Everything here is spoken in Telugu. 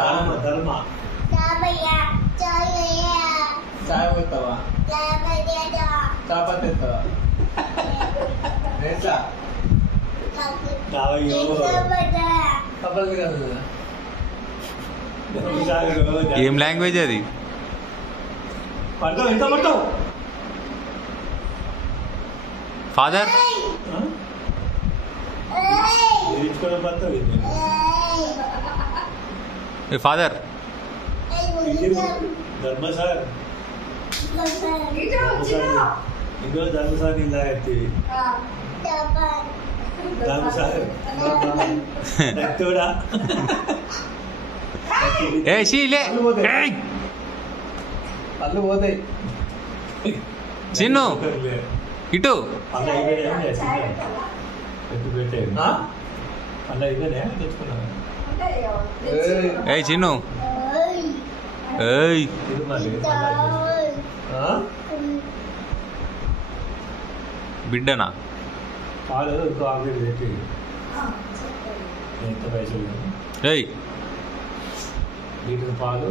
ధర్మ చాయ్ పోతావా చాపత్తి ఎత్తావా రేసా ఏం లాంగ్వేజ్ అది? పడతావు ఎంత పడతావు ఫాదర్ ఫాదర్ ಧರ್ಮ ಸರ್ ಇದು ಧರ್ಮ ಸರ್ ಇಲ್ಲ ಇರ್ತೀವಿ ಧರ್ಮ ಸರ್ ఏ షీలే అల్లు పోతాయి చిన్ను ఇటు అలా ఇవేనే పెట్టే అలా ఇవేనే తెచ్చుకున్నాను ఏ చిన్ను ఏయ్ బిడ్డనా పాలు ఇంకో ఆవిడ పెట్టి ఎంత పైసలు ఏయ్ లీటర్ పాలు